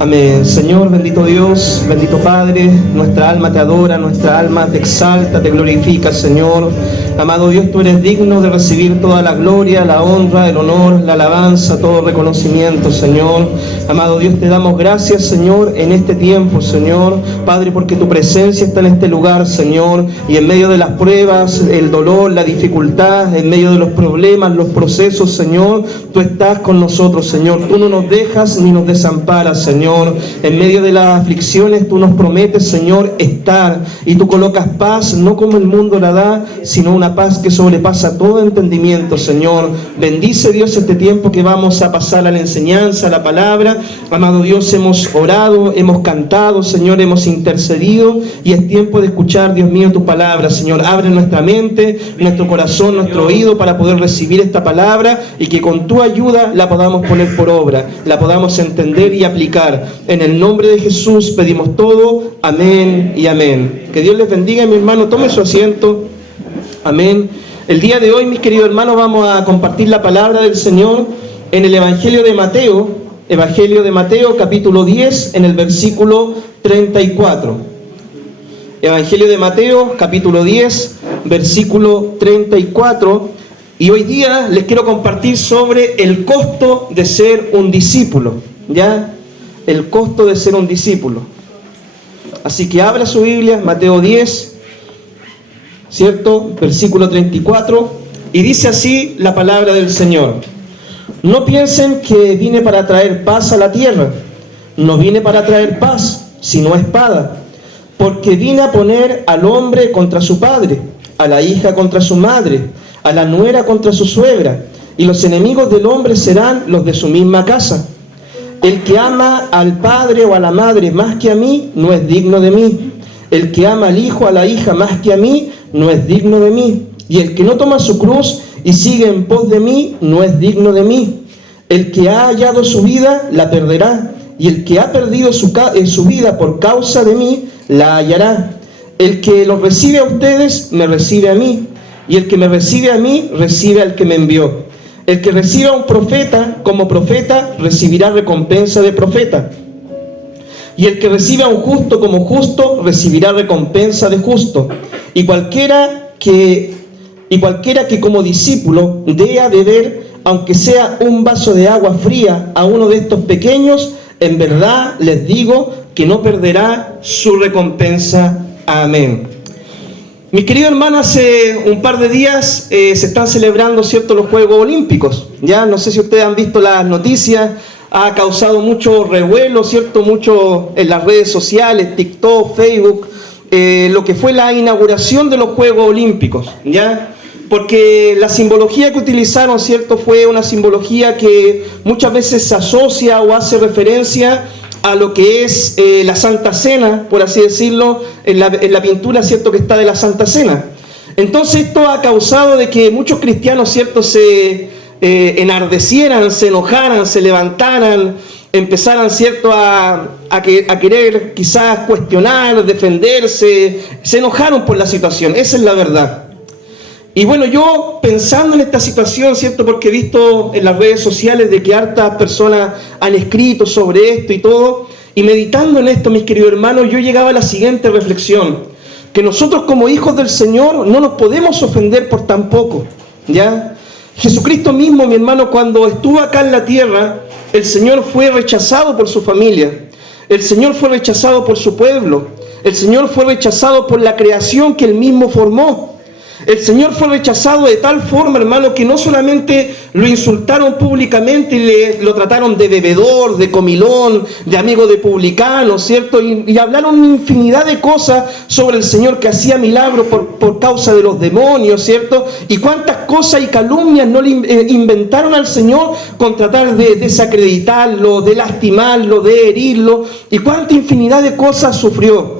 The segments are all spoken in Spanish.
Amén. Señor, bendito Dios, bendito Padre, nuestra alma te adora, nuestra alma te exalta, te glorifica, Señor. Amado Dios, tú eres digno de recibir toda la gloria, la honra, el honor, la alabanza, todo reconocimiento, Señor. Amado Dios, te damos gracias, Señor, en este tiempo, Señor. Padre, porque tu presencia está en este lugar, Señor, y en medio de las pruebas, el dolor, la dificultad, en medio de los problemas, los procesos, Señor, tú estás con nosotros, Señor. Tú no nos dejas ni nos desamparas, Señor. En medio de las aflicciones tú nos prometes, Señor, estar, y tú colocas paz, no como el mundo la da, sino una paz que sobrepasa todo entendimiento, Señor. Bendice, Dios, este tiempo que vamos a pasar a la enseñanza, a la palabra. Amado Dios, hemos orado, hemos cantado, Señor, hemos intercedido, y es tiempo de escuchar, Dios mío, tu palabra, Señor. Abre nuestra mente, nuestro corazón, nuestro oído para poder recibir esta palabra, y que con tu ayuda la podamos poner por obra, la podamos entender y aplicar. En el nombre de Jesús pedimos todo. Amén y amén. Que Dios les bendiga, mi hermano. Tome su asiento. Amén. El día de hoy, mis queridos hermanos, vamos a compartir la palabra del Señor en el Evangelio de Mateo, capítulo 10, en el versículo 34. Evangelio de Mateo, capítulo 10, versículo 34. Y hoy día les quiero compartir sobre el costo de ser un discípulo. ¿Ya? El costo de ser un discípulo. Así que abra su Biblia, Mateo 10, ¿cierto? Versículo 34, y dice así la palabra del Señor: no piensen que vine para traer paz a la tierra. No vine para traer paz, sino espada, porque vine a poner al hombre contra su padre, a la hija contra su madre, a la nuera contra su suegra, y los enemigos del hombre serán los de su misma casa. El que ama al padre o a la madre más que a mí, no es digno de mí. El que ama al hijo o a la hija más que a mí, no es digno de mí. Y el que no toma su cruz y sigue en pos de mí, no es digno de mí. El que ha hallado su vida, la perderá. Y el que ha perdido su vida por causa de mí, la hallará. El que los recibe a ustedes, me recibe a mí. Y el que me recibe a mí, recibe al que me envió. El que reciba a un profeta como profeta, recibirá recompensa de profeta. Y el que reciba a un justo como justo, recibirá recompensa de justo. Y cualquiera que como discípulo dé a beber, aunque sea un vaso de agua fría, a uno de estos pequeños, en verdad les digo que no perderá su recompensa. Amén. Mis queridos hermanos, hace un par de días se están celebrando, ¿cierto?, los Juegos Olímpicos. Ya no sé si ustedes han visto las noticias, ha causado mucho revuelo, ¿cierto?, mucho en las redes sociales, TikTok, Facebook, lo que fue la inauguración de los Juegos Olímpicos, ¿ya? Porque la simbología que utilizaron, ¿cierto?, fue una simbología que muchas veces se asocia o hace referencia a lo que es la Santa Cena, por así decirlo, en la pintura, ¿cierto?, que está de la Santa Cena. Entonces esto ha causado de que muchos cristianos, ¿cierto?, se enardecieran, se enojaran, se levantaran, empezaran, ¿cierto?, a querer quizás cuestionar, defenderse, se enojaron por la situación. Esa es la verdad. Y bueno, yo pensando en esta situación, ¿cierto?, porque he visto en las redes sociales de que hartas personas han escrito sobre esto y todo, y meditando en esto, mis queridos hermanos, yo llegaba a la siguiente reflexión: que nosotros como hijos del Señor no nos podemos ofender por tan poco, ¿ya? Jesucristo mismo, mi hermano, cuando estuvo acá en la tierra, el Señor fue rechazado por su familia, el Señor fue rechazado por su pueblo, el Señor fue rechazado por la creación que Él mismo formó. El Señor fue rechazado de tal forma, hermano, que no solamente lo insultaron públicamente y lo trataron de bebedor, de comilón, de amigo de publicanos, ¿cierto? Y hablaron infinidad de cosas sobre el Señor, que hacía milagros por causa de los demonios, ¿cierto? Y cuántas cosas y calumnias no le inventaron al Señor con tratar de desacreditarlo, de lastimarlo, de herirlo, y cuánta infinidad de cosas sufrió.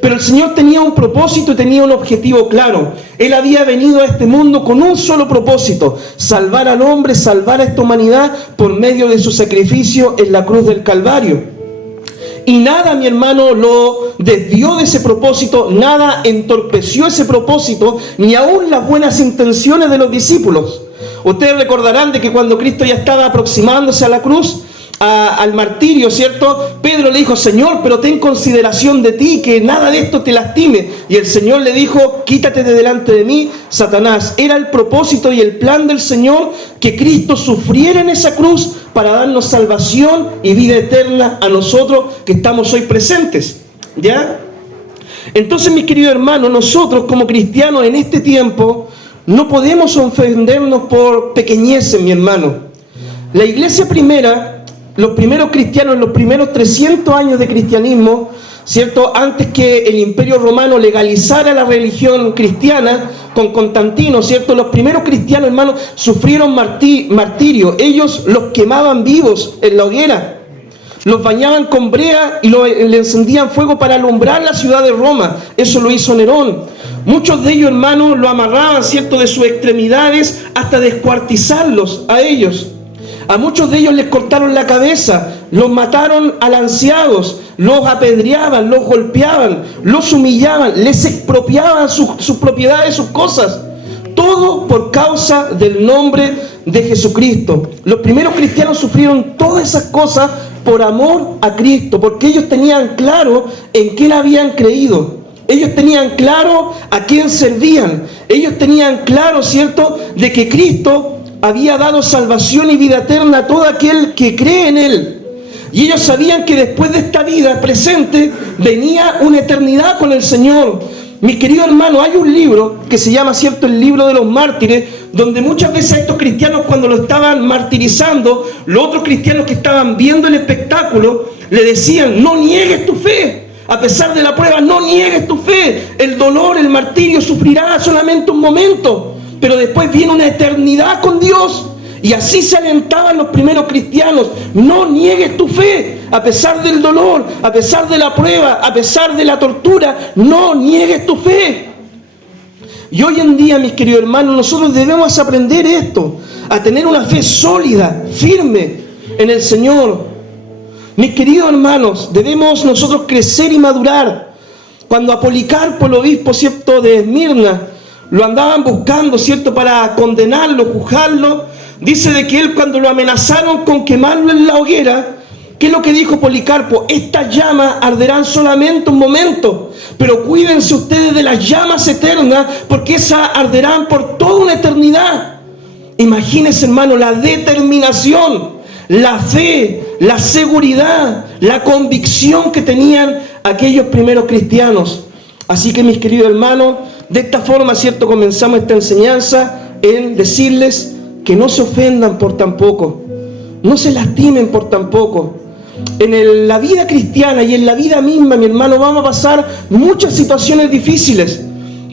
Pero el Señor tenía un propósito y tenía un objetivo claro. Él había venido a este mundo con un solo propósito: salvar al hombre, salvar a esta humanidad por medio de su sacrificio en la cruz del Calvario. Y nada, mi hermano, lo desvió de ese propósito, nada entorpeció ese propósito, ni aún las buenas intenciones de los discípulos. Ustedes recordarán de que cuando Cristo ya estaba aproximándose a la cruz, al martirio, ¿cierto? Pedro le dijo, Señor, pero ten consideración de ti, que nada de esto te lastime. Y el Señor le dijo, quítate de delante de mí, Satanás. Era el propósito y el plan del Señor que Cristo sufriera en esa cruz para darnos salvación y vida eterna a nosotros que estamos hoy presentes, ¿ya? Entonces, mis queridos hermanos, nosotros como cristianos en este tiempo no podemos ofendernos por pequeñeces, mi hermano. La iglesia primera, los primeros cristianos, los primeros 300 años de cristianismo, ¿cierto? Antes que el Imperio Romano legalizara la religión cristiana con Constantino, ¿cierto? Los primeros cristianos, hermanos, sufrieron martirio. Ellos los quemaban vivos en la hoguera. Los bañaban con brea y le encendían fuego para alumbrar la ciudad de Roma. Eso lo hizo Nerón. Muchos de ellos, hermanos, lo amarraban, ¿cierto?, de sus extremidades hasta descuartizarlos a ellos. A muchos de ellos les cortaron la cabeza, los mataron alanceados, los apedreaban, los golpeaban, los humillaban, les expropiaban sus propiedades, sus cosas. Todo por causa del nombre de Jesucristo. Los primeros cristianos sufrieron todas esas cosas por amor a Cristo, porque ellos tenían claro en quién habían creído. Ellos tenían claro a quién servían. Ellos tenían claro, ¿cierto?, de que Cristo había dado salvación y vida eterna a todo aquel que cree en Él. Y ellos sabían que después de esta vida presente venía una eternidad con el Señor. Mis queridos hermanos, hay un libro que se llama, ¿cierto?, el libro de los mártires, donde muchas veces a estos cristianos, cuando lo estaban martirizando, los otros cristianos que estaban viendo el espectáculo, le decían, no niegues tu fe. A pesar de la prueba, no niegues tu fe. El dolor, el martirio sufrirá solamente un momento, pero después viene una eternidad con Dios. Y así se alentaban los primeros cristianos. No niegues tu fe. A pesar del dolor, a pesar de la prueba, a pesar de la tortura, no niegues tu fe. Y hoy en día, mis queridos hermanos, nosotros debemos aprender esto, a tener una fe sólida, firme en el Señor. Mis queridos hermanos, debemos nosotros crecer y madurar. Cuando a Policarpo, el obispo, ¿cierto?, de Esmirna, lo andaban buscando, ¿cierto?, para condenarlo, juzgarlo, dice de que él, cuando lo amenazaron con quemarlo en la hoguera, ¿qué es lo que dijo Policarpo? Estas llamas arderán solamente un momento, pero cuídense ustedes de las llamas eternas, porque esas arderán por toda una eternidad. Imagínense, hermano, la determinación, la fe, la seguridad, la convicción que tenían aquellos primeros cristianos. Así que, mis queridos hermanos, de esta forma, ¿cierto?, comenzamos esta enseñanza en decirles que no se ofendan por tan poco, no se lastimen por tan poco. En la vida cristiana y en la vida misma, mi hermano, vamos a pasar muchas situaciones difíciles.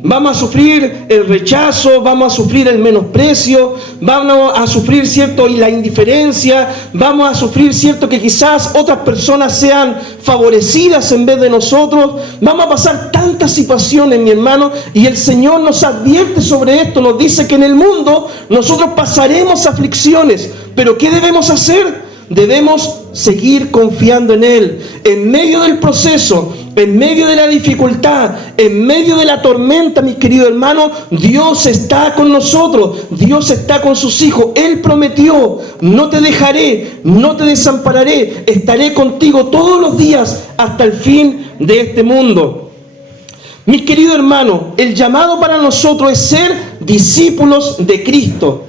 Vamos a sufrir el rechazo, vamos a sufrir el menosprecio, vamos a sufrir, ¿cierto?, y la indiferencia, vamos a sufrir, ¿cierto?, que quizás otras personas sean favorecidas en vez de nosotros. Vamos a pasar tantas situaciones, mi hermano, y el Señor nos advierte sobre esto, nos dice que en el mundo nosotros pasaremos aflicciones, pero ¿qué debemos hacer? Debemos seguir confiando en Él. En medio del proceso, en medio de la dificultad, en medio de la tormenta, mis queridos hermanos, Dios está con nosotros, Dios está con sus hijos. Él prometió, no te dejaré, no te desampararé, estaré contigo todos los días hasta el fin de este mundo. Mis queridos hermanos, el llamado para nosotros es ser discípulos de Cristo.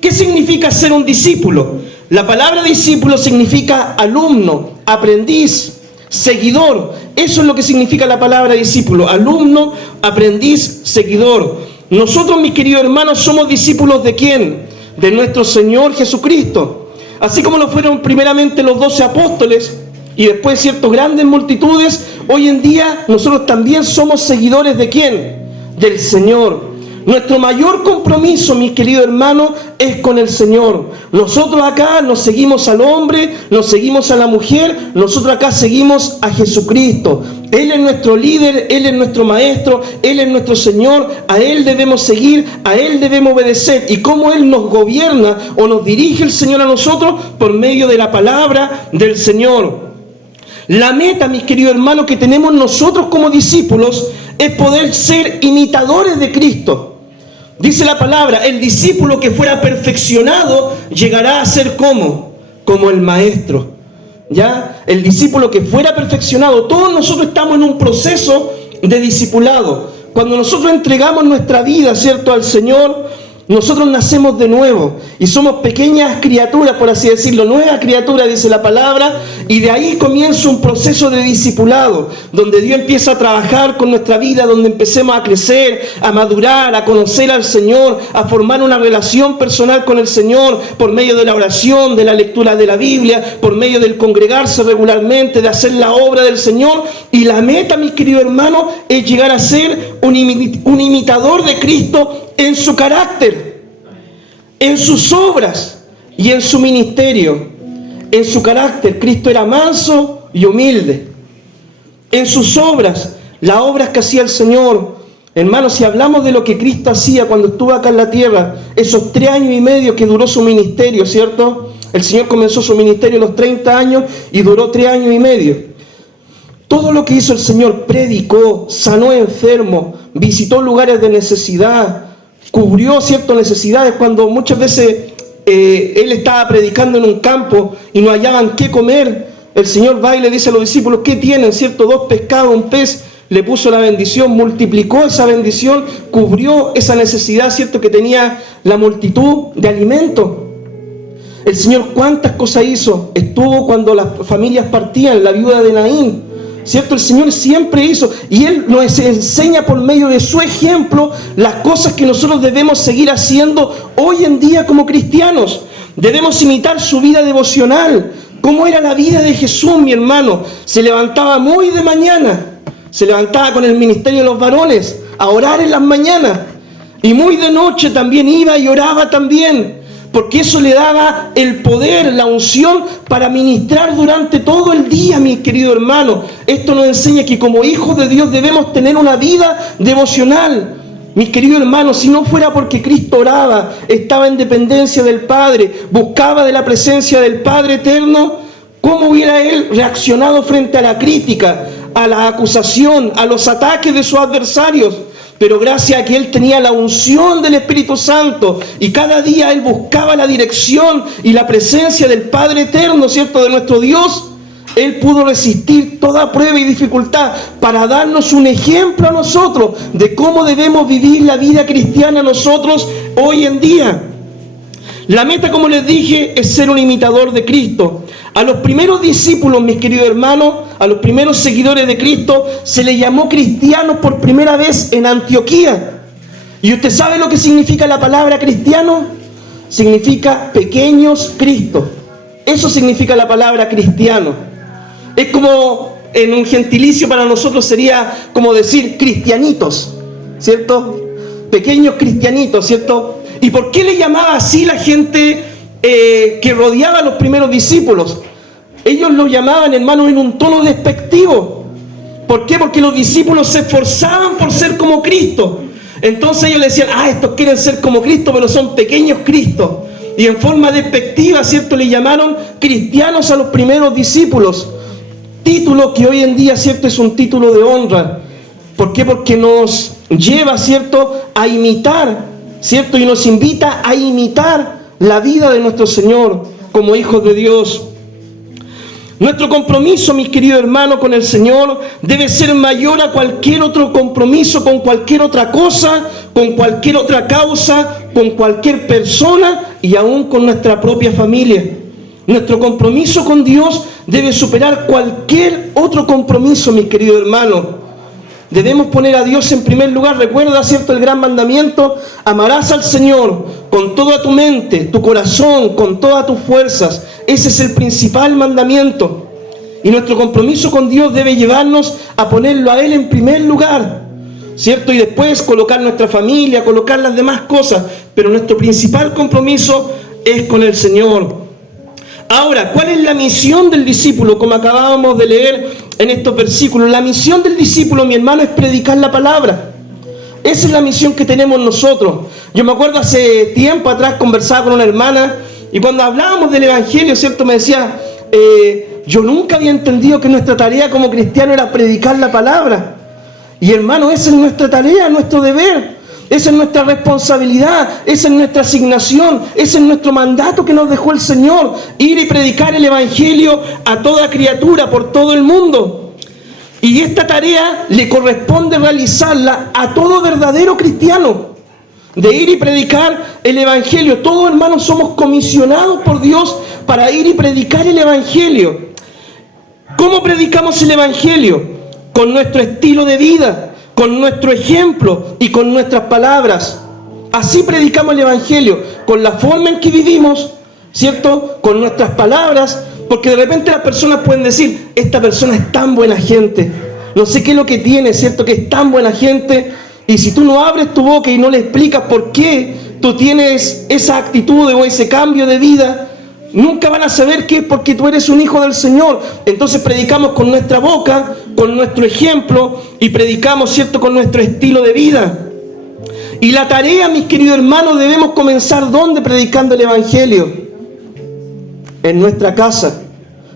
¿Qué significa ser un discípulo? La palabra discípulo significa alumno, aprendiz, seguidor. Eso es lo que significa la palabra discípulo: alumno, aprendiz, seguidor. Nosotros, mis queridos hermanos, somos discípulos ¿de quién? De nuestro Señor Jesucristo. Así como lo fueron primeramente los 12 apóstoles y después ciertas grandes multitudes, hoy en día nosotros también somos seguidores ¿de quién? Del Señor. Nuestro mayor compromiso, mis queridos hermanos, es con el Señor. Nosotros acá no seguimos al hombre, no seguimos a la mujer, nosotros acá seguimos a Jesucristo. Él es nuestro líder, Él es nuestro maestro, Él es nuestro Señor. A Él debemos seguir, a Él debemos obedecer. Y cómo Él nos gobierna o nos dirige el Señor a nosotros, por medio de la palabra del Señor. La meta, mis queridos hermanos, que tenemos nosotros como discípulos es poder ser imitadores de Cristo. Dice la palabra, el discípulo que fuera perfeccionado llegará a ser como como el maestro. ¿Ya? El discípulo que fuera perfeccionado. Todos nosotros estamos en un proceso de discipulado. Cuando nosotros entregamos nuestra vida, ¿cierto?, al Señor, nosotros nacemos de nuevo y somos pequeñas criaturas, por así decirlo, nuevas criaturas, dice la palabra, y de ahí comienza un proceso de discipulado, donde Dios empieza a trabajar con nuestra vida, donde empecemos a crecer, a madurar, a conocer al Señor, a formar una relación personal con el Señor, por medio de la oración, de la lectura de la Biblia, por medio del congregarse regularmente, de hacer la obra del Señor. Y la meta, mis queridos hermanos, es llegar a ser un imitador de Cristo en su carácter, en sus obras y en su ministerio. En su carácter, Cristo era manso y humilde. En sus obras, las obras que hacía el Señor, hermanos, si hablamos de lo que Cristo hacía cuando estuvo acá en la tierra, esos 3 años y medio que duró su ministerio, ¿cierto? El Señor comenzó su ministerio a los 30 años y duró 3 años y medio. Todo lo que hizo el Señor: predicó, sanó enfermos, visitó lugares de necesidad, cubrió ciertas necesidades. Cuando muchas veces Él estaba predicando en un campo y no hallaban qué comer, el Señor va y le dice a los discípulos: ¿qué tienen? ¿Cierto? 2 pescados, un pez. Le puso la bendición, multiplicó esa bendición, cubrió esa necesidad, ¿cierto?, que tenía la multitud de alimentos. El Señor, ¿cuántas cosas hizo? Estuvo cuando las familias partían, la viuda de Naín, ¿cierto? El Señor siempre hizo, y Él nos enseña por medio de su ejemplo las cosas que nosotros debemos seguir haciendo hoy en día como cristianos. Debemos imitar su vida devocional. ¿Cómo era la vida de Jesús, mi hermano? Se levantaba muy de mañana, se levantaba con el ministerio de los varones a orar en las mañanas, y muy de noche también iba y oraba también, porque eso le daba el poder, la unción para ministrar durante todo el día, mis queridos hermanos. Esto nos enseña que como hijos de Dios debemos tener una vida devocional. Mis queridos hermanos, si no fuera porque Cristo oraba, estaba en dependencia del Padre, buscaba de la presencia del Padre eterno, ¿cómo hubiera Él reaccionado frente a la crítica, a la acusación, a los ataques de sus adversarios? Pero gracias a que Él tenía la unción del Espíritu Santo y cada día Él buscaba la dirección y la presencia del Padre eterno, ¿cierto?, de nuestro Dios, Él pudo resistir toda prueba y dificultad para darnos un ejemplo a nosotros de cómo debemos vivir la vida cristiana nosotros hoy en día. La meta, como les dije, es ser un imitador de Cristo. A los primeros discípulos, mis queridos hermanos, a los primeros seguidores de Cristo, se les llamó cristianos por primera vez en Antioquía. ¿Y usted sabe lo que significa la palabra cristiano? Significa pequeños Cristo. Eso significa la palabra cristiano. Es como, en un gentilicio para nosotros sería como decir cristianitos, ¿cierto? Pequeños cristianitos, ¿cierto? ¿Y por qué le llamaba así la gente que rodeaba a los primeros discípulos? Ellos lo llamaban, hermanos, en un tono despectivo. ¿Por qué? Porque los discípulos se esforzaban por ser como Cristo. Entonces ellos le decían: estos quieren ser como Cristo, pero son pequeños Cristos. Y en forma despectiva, ¿cierto?, le llamaron cristianos a los primeros discípulos. Título que hoy en día, ¿cierto?, es un título de honra. ¿Por qué? Porque nos lleva, ¿cierto?, a imitar, ¿cierto?, y nos invita a imitar la vida de nuestro Señor como hijos de Dios. Nuestro compromiso, mis queridos hermanos, con el Señor debe ser mayor a cualquier otro compromiso con cualquier otra cosa, con cualquier otra causa, con cualquier persona y aún con nuestra propia familia. Nuestro compromiso con Dios debe superar cualquier otro compromiso, mis queridos hermanos. Debemos poner a Dios en primer lugar. Recuerda, ¿cierto?, el gran mandamiento: amarás al Señor con toda tu mente, tu corazón, con todas tus fuerzas. Ese es el principal mandamiento. Y nuestro compromiso con Dios debe llevarnos a ponerlo a Él en primer lugar, ¿cierto? Y después colocar nuestra familia, colocar las demás cosas. Pero nuestro principal compromiso es con el Señor. Ahora, ¿cuál es la misión del discípulo? Como acabábamos de leer en estos versículos, la misión del discípulo, mi hermano, es predicar la palabra. Esa es la misión que tenemos nosotros. Yo me acuerdo hace tiempo atrás, conversaba con una hermana, y cuando hablábamos del Evangelio, ¿cierto?, me decía: yo nunca había entendido que nuestra tarea como cristiano era predicar la palabra. Y hermano, esa es nuestra tarea, nuestro deber. Esa es nuestra responsabilidad, esa es nuestra asignación, ese es nuestro mandato que nos dejó el Señor, ir y predicar el Evangelio a toda criatura por todo el mundo. Y esta tarea le corresponde realizarla a todo verdadero cristiano, de ir y predicar el Evangelio. Todos, hermanos, somos comisionados por Dios para ir y predicar el Evangelio. ¿Cómo predicamos el Evangelio? Con nuestro estilo de vida, con nuestro ejemplo y con nuestras palabras. Así predicamos el Evangelio, con la forma en que vivimos, ¿cierto? Con nuestras palabras, porque de repente las personas pueden decir, esta persona es tan buena gente, no sé qué es lo que tiene, ¿cierto? Que es tan buena gente, y si tú no abres tu boca y no le explicas por qué tú tienes esa actitud o ese cambio de vida, nunca van a saber que es porque tú eres un hijo del Señor. Entonces predicamos con nuestra boca, con nuestro ejemplo, y predicamos, ¿cierto?, con nuestro estilo de vida. Y la tarea, mis queridos hermanos, debemos comenzar ¿dónde? Predicando el Evangelio. En nuestra casa,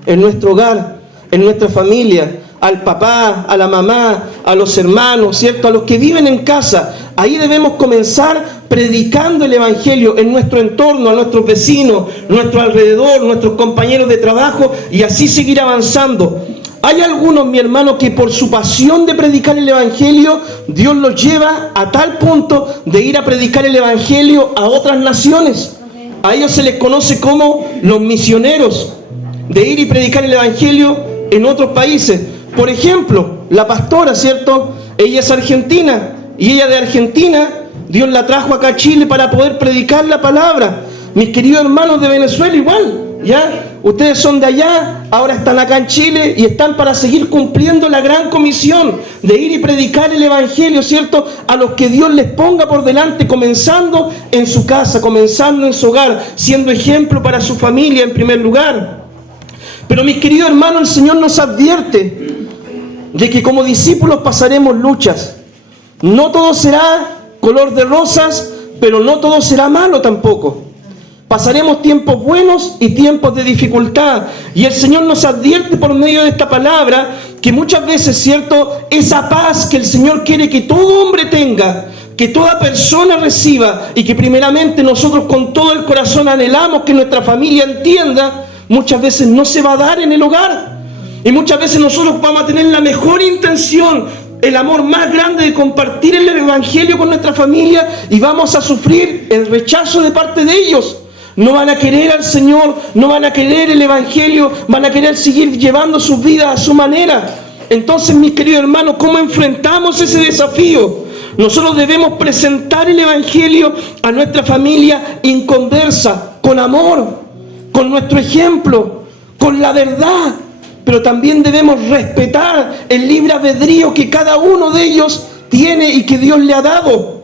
en nuestro hogar, en nuestra familia, al papá, a la mamá, a los hermanos, ¿cierto?, a los que viven en casa. Ahí debemos comenzar predicando el Evangelio en nuestro entorno, a nuestros vecinos, nuestro alrededor, nuestros compañeros de trabajo, y así seguir avanzando. Hay algunos, mi hermano, que por su pasión de predicar el Evangelio, Dios los lleva a tal punto de ir a predicar el Evangelio a otras naciones. A ellos se les conoce como los misioneros, de ir y predicar el Evangelio en otros países. Por ejemplo, la pastora, ¿cierto? Ella es argentina, y ella de Argentina, Dios la trajo acá a Chile para poder predicar la palabra. Mis queridos hermanos de Venezuela igual, ¿ya? Ustedes son de allá, ahora están acá en Chile y están para seguir cumpliendo la gran comisión de ir y predicar el Evangelio, ¿cierto?, a los que Dios les ponga por delante, comenzando en su casa, comenzando en su hogar, siendo ejemplo para su familia en primer lugar. Pero mis queridos hermanos, el Señor nos advierte de que como discípulos pasaremos luchas. No todo será color de rosas, pero no todo será malo tampoco. Pasaremos tiempos buenos y tiempos de dificultad. Y el Señor nos advierte por medio de esta palabra que muchas veces, ¿cierto?, esa paz que el Señor quiere que todo hombre tenga, que toda persona reciba, y que primeramente nosotros con todo el corazón anhelamos que nuestra familia entienda, muchas veces no se va a dar en el hogar. Y muchas veces nosotros vamos a tener la mejor intención, el amor más grande de compartir el Evangelio con nuestra familia, y vamos a sufrir el rechazo de parte de ellos. No van a querer al Señor, no van a querer el Evangelio, van a querer seguir llevando sus vidas a su manera. Entonces, mis queridos hermanos, ¿cómo enfrentamos ese desafío? Nosotros debemos presentar el Evangelio a nuestra familia inconversa, con amor, con nuestro ejemplo, con la verdad. Pero también debemos respetar el libre albedrío que cada uno de ellos tiene y que Dios le ha dado.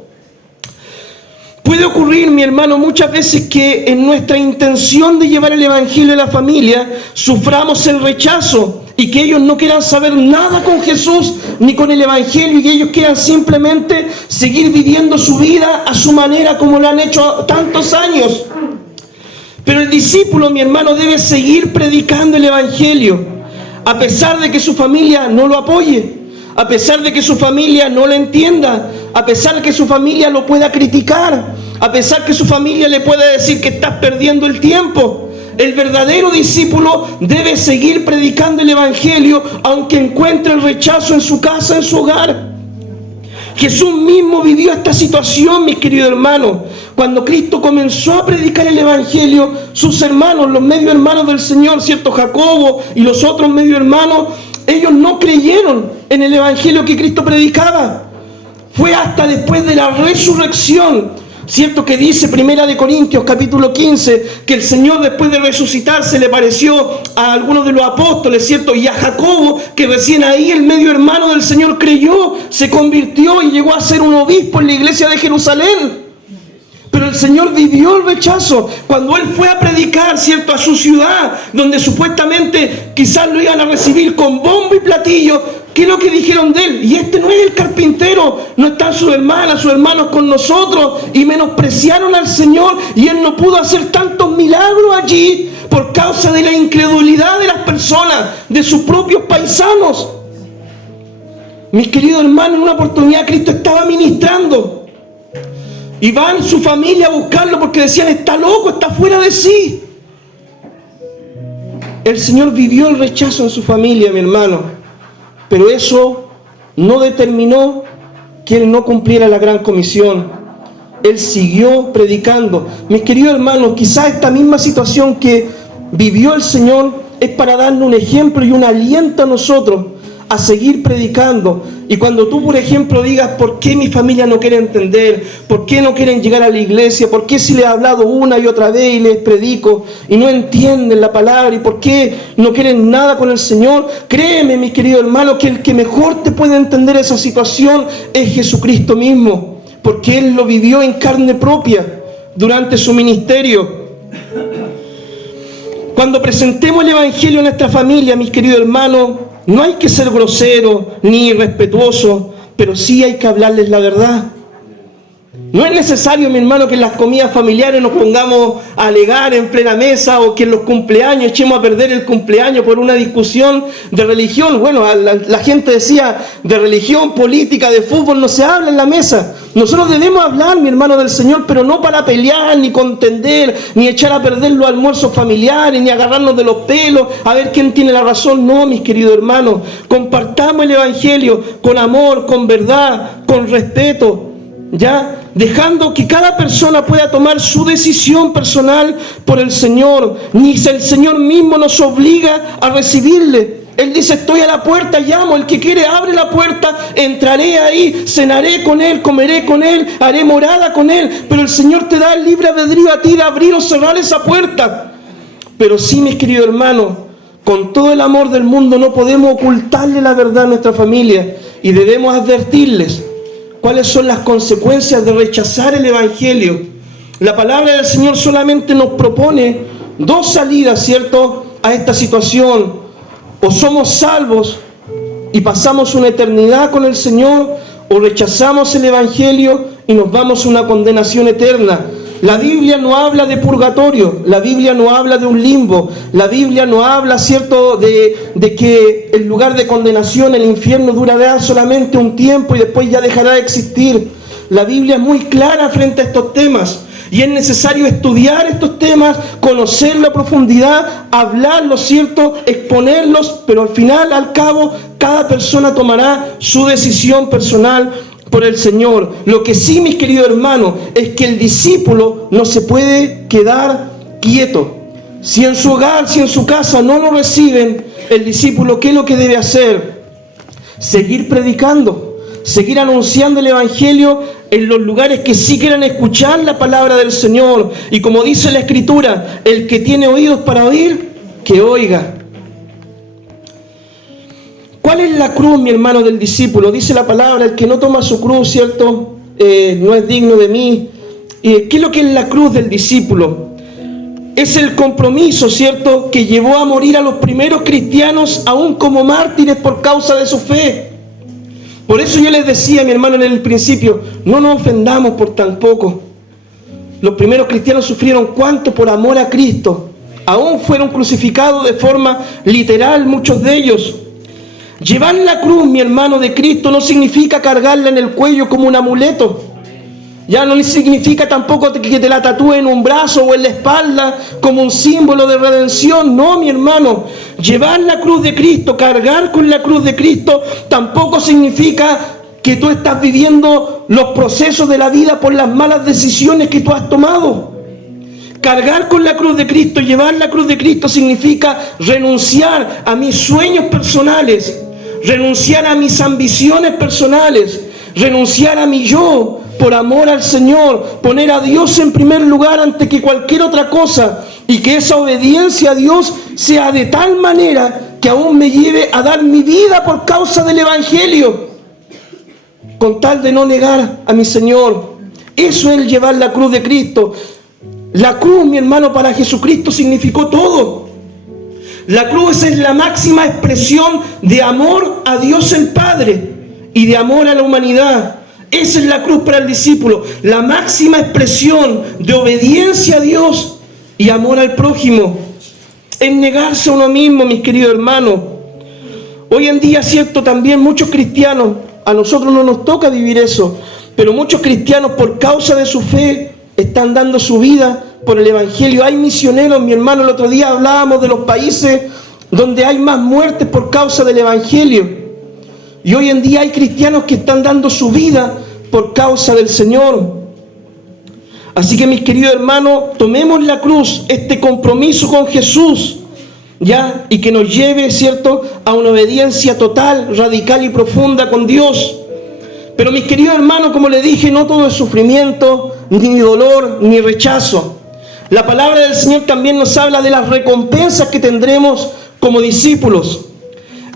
Puede ocurrir, mi hermano, muchas veces que en nuestra intención de llevar el Evangelio a la familia suframos el rechazo y que ellos no quieran saber nada con Jesús ni con el Evangelio, y ellos quieran simplemente seguir viviendo su vida a su manera como lo han hecho tantos años. Pero el discípulo, mi hermano, debe seguir predicando el Evangelio, a pesar de que su familia no lo apoye, a pesar de que su familia no lo entienda, a pesar de que su familia lo pueda criticar, a pesar de que su familia le pueda decir que estás perdiendo el tiempo. El verdadero discípulo debe seguir predicando el Evangelio, aunque encuentre el rechazo en su casa, en su hogar. Jesús mismo vivió esta situación, mis queridos hermanos. Cuando Cristo comenzó a predicar el Evangelio, sus hermanos, los medio hermanos del Señor, ¿cierto?, Jacobo y los otros medio hermanos, ellos no creyeron en el Evangelio que Cristo predicaba. Fue hasta después de la resurrección, ¿cierto?, que dice Primera de Corintios capítulo 15, que el Señor después de resucitar se le apareció a algunos de los apóstoles, ¿cierto?, y a Jacobo, que recién ahí el medio hermano del Señor creyó, se convirtió y llegó a ser un obispo en la iglesia de Jerusalén. Pero el Señor vivió el rechazo cuando Él fue a predicar, ¿cierto?, a su ciudad, donde supuestamente quizás lo iban a recibir con bombo y platillo. ¿Qué es lo que dijeron de Él? Y este no es el carpintero, no están sus hermanas, sus hermanos con nosotros, y menospreciaron al Señor, y Él no pudo hacer tantos milagros allí por causa de la incredulidad de las personas, de sus propios paisanos. Mis queridos hermanos, en una oportunidad Cristo estaba ministrando Y van su familia a buscarlo porque decían, está loco, está fuera de sí. El Señor vivió el rechazo en su familia, mi hermano. Pero eso no determinó que Él no cumpliera la gran comisión. Él siguió predicando. Mis queridos hermanos, quizás esta misma situación que vivió el Señor es para darnos un ejemplo y un aliento a nosotros a seguir predicando. Y cuando tú, por ejemplo, digas, ¿por qué mi familia no quiere entender? ¿Por qué no quieren llegar a la iglesia? ¿Por qué si les he hablado una y otra vez y les predico y no entienden la palabra? ¿Y por qué no quieren nada con el Señor? Créeme, mis queridos hermanos, que el que mejor te puede entender esa situación es Jesucristo mismo, porque Él lo vivió en carne propia durante su ministerio. Cuando presentemos el Evangelio a nuestra familia, mis queridos hermanos, no hay que ser grosero ni irrespetuoso, pero sí hay que hablarles la verdad. No es necesario, mi hermano, que en las comidas familiares nos pongamos a alegar en plena mesa o que en los cumpleaños echemos a perder el cumpleaños por una discusión de religión. Bueno, la gente decía, de religión, política, de fútbol no se habla en la mesa. Nosotros debemos hablar, mi hermano, del Señor, pero no para pelear, ni contender, ni echar a perder los almuerzos familiares, ni agarrarnos de los pelos, a ver quién tiene la razón. No, mis queridos hermanos, compartamos el Evangelio con amor, con verdad, con respeto, ¿ya? Dejando que cada persona pueda tomar su decisión personal por el Señor. Ni el Señor mismo nos obliga a recibirle. Él dice, estoy a la puerta, llamo, el que quiere abre la puerta, entraré ahí, cenaré con Él, comeré con Él, haré morada con Él. Pero el Señor te da el libre albedrío a ti de abrir o cerrar esa puerta. Pero sí, mis queridos hermanos, con todo el amor del mundo no podemos ocultarle la verdad a nuestra familia y debemos advertirles cuáles son las consecuencias de rechazar el Evangelio. La palabra del Señor solamente nos propone dos salidas, ¿cierto?, a esta situación. O somos salvos y pasamos una eternidad con el Señor, o rechazamos el Evangelio y nos vamos a una condenación eterna. La Biblia no habla de purgatorio, la Biblia no habla de un limbo, la Biblia no habla, ¿cierto?, de que el lugar de condenación, el infierno, durará solamente un tiempo y después ya dejará de existir. La Biblia es muy clara frente a estos temas. Y es necesario estudiar estos temas, conocerlos a profundidad, hablarlos, ¿cierto?, exponerlos, pero al final, al cabo, cada persona tomará su decisión personal por el Señor. Lo que sí, mis queridos hermanos, es que el discípulo no se puede quedar quieto. Si en su hogar, si en su casa no lo reciben, el discípulo, ¿qué es lo que debe hacer? Seguir predicando, seguir anunciando el Evangelio en los lugares que sí quieran escuchar la palabra del Señor. Y como dice la Escritura, el que tiene oídos para oír, que oiga. ¿Cuál es la cruz, mi hermano, del discípulo? Dice la palabra, el que no toma su cruz, ¿cierto?, no es digno de mí. ¿Qué es lo que es la cruz del discípulo? Es el compromiso, ¿cierto?, que llevó a morir a los primeros cristianos aún como mártires por causa de su fe. Por eso yo les decía, mi hermano, en el principio, no nos ofendamos por tan poco. Los primeros cristianos sufrieron cuánto por amor a Cristo. Aún fueron crucificados de forma literal muchos de ellos. Llevar la cruz, mi hermano, de Cristo no significa cargarla en el cuello como un amuleto. Ya no significa tampoco que te la tatúen en un brazo o en la espalda como un símbolo de redención. No, mi hermano. Llevar la cruz de Cristo, cargar con la cruz de Cristo, tampoco significa que tú estás viviendo los procesos de la vida por las malas decisiones que tú has tomado. Cargar con la cruz de Cristo, llevar la cruz de Cristo significa renunciar a mis sueños personales, renunciar a mis ambiciones personales, renunciar a mi yo por amor al Señor, poner a Dios en primer lugar antes que cualquier otra cosa, y que esa obediencia a Dios sea de tal manera que aún me lleve a dar mi vida por causa del Evangelio, con tal de no negar a mi Señor. Eso es el llevar la cruz de Cristo. La cruz, mi hermano, para Jesucristo significó todo. La cruz es la máxima expresión de amor a Dios el Padre y de amor a la humanidad. Esa es la cruz para el discípulo, la máxima expresión de obediencia a Dios y amor al prójimo. Es negarse a uno mismo, mis queridos hermanos. Hoy en día, cierto, también muchos cristianos, a nosotros no nos toca vivir eso, Pero muchos cristianos, por causa de su fe, están dando su vida por el Evangelio. Hay misioneros, mi hermano, el otro día hablábamos de los países donde hay más muertes por causa del Evangelio. Y hoy en día hay cristianos que están dando su vida por causa del Señor. Así que, mis queridos hermanos, tomemos la cruz, este compromiso con Jesús, ¿ya? Y que nos lleve, ¿cierto?, a una obediencia total, radical y profunda con Dios. Pero, mis queridos hermanos, como les dije, no todo es sufrimiento, ni dolor, ni rechazo. La palabra del Señor también nos habla de las recompensas que tendremos como discípulos.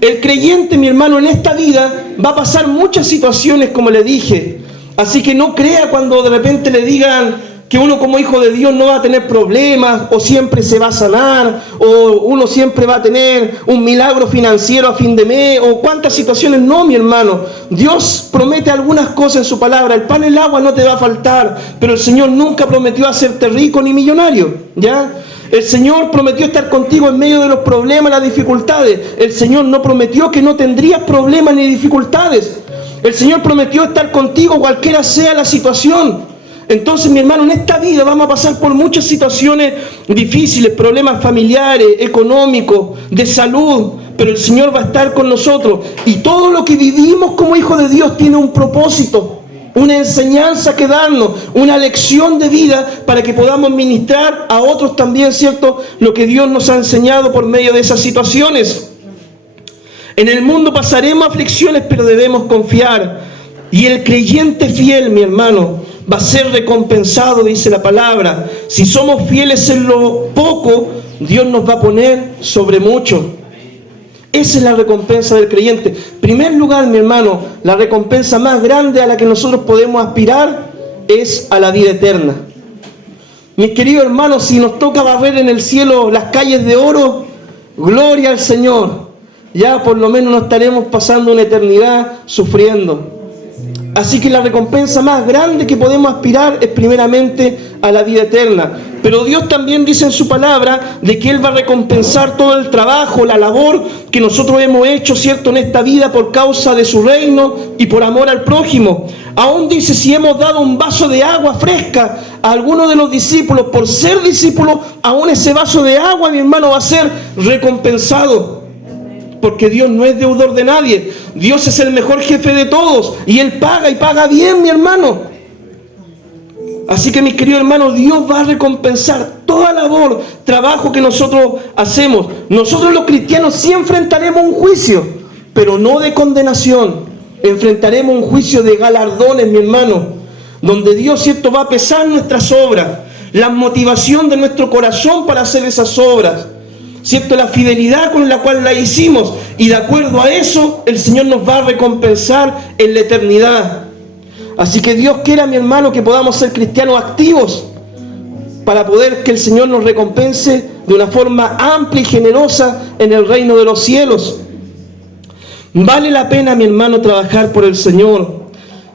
El creyente, mi hermano, en esta vida va a pasar muchas situaciones, como le dije. Así que no crea cuando de repente le digan que uno como hijo de Dios no va a tener problemas, o siempre se va a sanar, o uno siempre va a tener un milagro financiero a fin de mes, o cuántas situaciones. No, mi hermano. Dios promete algunas cosas en su palabra. El pan y el agua no te va a faltar, pero el Señor nunca prometió hacerte rico ni millonario, ¿ya? El Señor prometió estar contigo en medio de los problemas, las dificultades. El Señor no prometió que no tendrías problemas ni dificultades. El Señor prometió estar contigo cualquiera sea la situación. Entonces, mi hermano, en esta vida vamos a pasar por muchas situaciones difíciles, problemas familiares, económicos, de salud, pero el Señor va a estar con nosotros. Y todo lo que vivimos como hijos de Dios tiene un propósito, una enseñanza que darnos, una lección de vida para que podamos ministrar a otros también, ¿cierto?, lo que Dios nos ha enseñado por medio de esas situaciones. En el mundo pasaremos aflicciones, pero debemos confiar. Y el creyente fiel, mi hermano, va a ser recompensado, dice la palabra. Si somos fieles en lo poco, Dios nos va a poner sobre mucho. Esa es la recompensa del creyente. En primer lugar, mi hermano, la recompensa más grande a la que nosotros podemos aspirar es a la vida eterna. Mis queridos hermanos, si nos toca barrer en el cielo las calles de oro, gloria al Señor. Ya por lo menos no estaremos pasando una eternidad sufriendo. Así que la recompensa más grande que podemos aspirar es primeramente a la vida eterna. Pero Dios también dice en su palabra de que Él va a recompensar todo el trabajo, la labor que nosotros hemos hecho, ¿cierto?, en esta vida por causa de su reino y por amor al prójimo. Aún dice, si hemos dado un vaso de agua fresca a alguno de los discípulos por ser discípulos, aún ese vaso de agua, mi hermano, va a ser recompensado. Porque Dios no es deudor de nadie. Dios es el mejor jefe de todos. Y Él paga, y paga bien, mi hermano. Así que, mis queridos hermanos, Dios va a recompensar toda labor, trabajo que nosotros hacemos. Nosotros los cristianos sí enfrentaremos un juicio, pero no de condenación. Enfrentaremos un juicio de galardones, mi hermano, donde Dios, ¿cierto?, va a pesar nuestras obras, la motivación de nuestro corazón para hacer esas obras, ¿cierto?, la fidelidad con la cual la hicimos, y de acuerdo a eso el Señor nos va a recompensar en la eternidad. Así que Dios quiera, mi hermano, que podamos ser cristianos activos para poder que el Señor nos recompense de una forma amplia y generosa en el reino de los cielos. Vale la pena, mi hermano, trabajar por el Señor.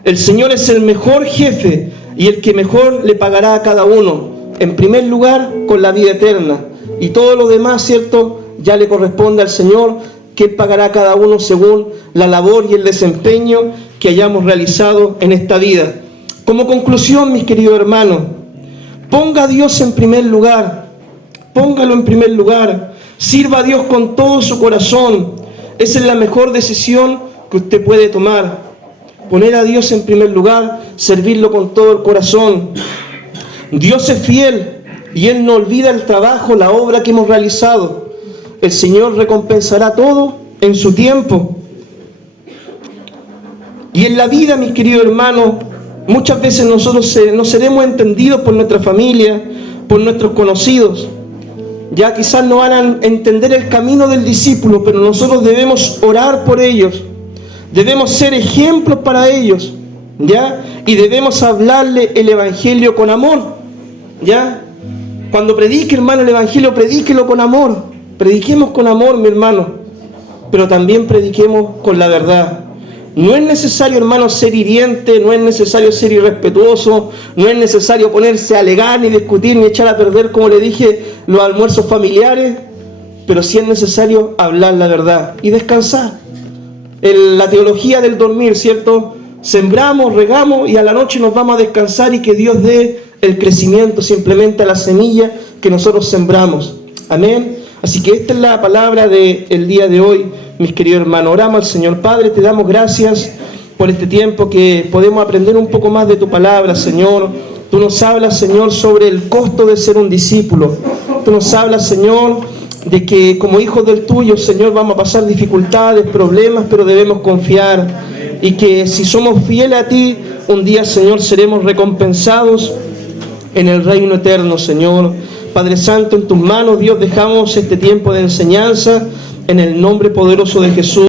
El Señor es el mejor jefe y el que mejor le pagará a cada uno. En primer lugar, con la vida eterna. Y todo lo demás, ¿cierto?, ya le corresponde al Señor, que Él pagará a cada uno según la labor y el desempeño que hayamos realizado en esta vida. Como conclusión, mis queridos hermanos, ponga a Dios en primer lugar. Póngalo en primer lugar. Sirva a Dios con todo su corazón. Esa es la mejor decisión que usted puede tomar. Poner a Dios en primer lugar, servirlo con todo el corazón. Dios es fiel y Él no olvida el trabajo, la obra que hemos realizado. El Señor recompensará todo en su tiempo. Y en la vida, mis queridos hermanos, muchas veces nosotros no seremos entendidos por nuestra familia, por nuestros conocidos. Ya quizás no van a entender el camino del discípulo, pero nosotros debemos orar por ellos. Debemos ser ejemplos para ellos, ¿ya? Y debemos hablarle el Evangelio con amor, ¿ya? Cuando predique, hermano, el Evangelio, predíquelo con amor. Prediquemos con amor, mi hermano, pero también prediquemos con la verdad. No es necesario, hermano, ser hiriente, no es necesario ser irrespetuoso, no es necesario ponerse a alegar, ni discutir, ni echar a perder, como le dije, los almuerzos familiares, pero sí es necesario hablar la verdad y descansar. La teología del dormir, ¿cierto?, sembramos, regamos y a la noche nos vamos a descansar y que Dios dé el crecimiento simplemente a la semilla que nosotros sembramos. Amén. Así que esta es la palabra del día de hoy, mis queridos hermanos. Oramos al Señor. Padre, te damos gracias por este tiempo que podemos aprender un poco más de tu palabra, Señor. Tú nos hablas, Señor, sobre el costo de ser un discípulo. Tú nos hablas, Señor, de que como hijos del tuyo, Señor, vamos a pasar dificultades, problemas, pero debemos confiar. Y que si somos fieles a ti, un día, Señor, seremos recompensados en el reino eterno, Señor. Padre Santo, en tus manos, Dios, dejamos este tiempo de enseñanza en el nombre poderoso de Jesús.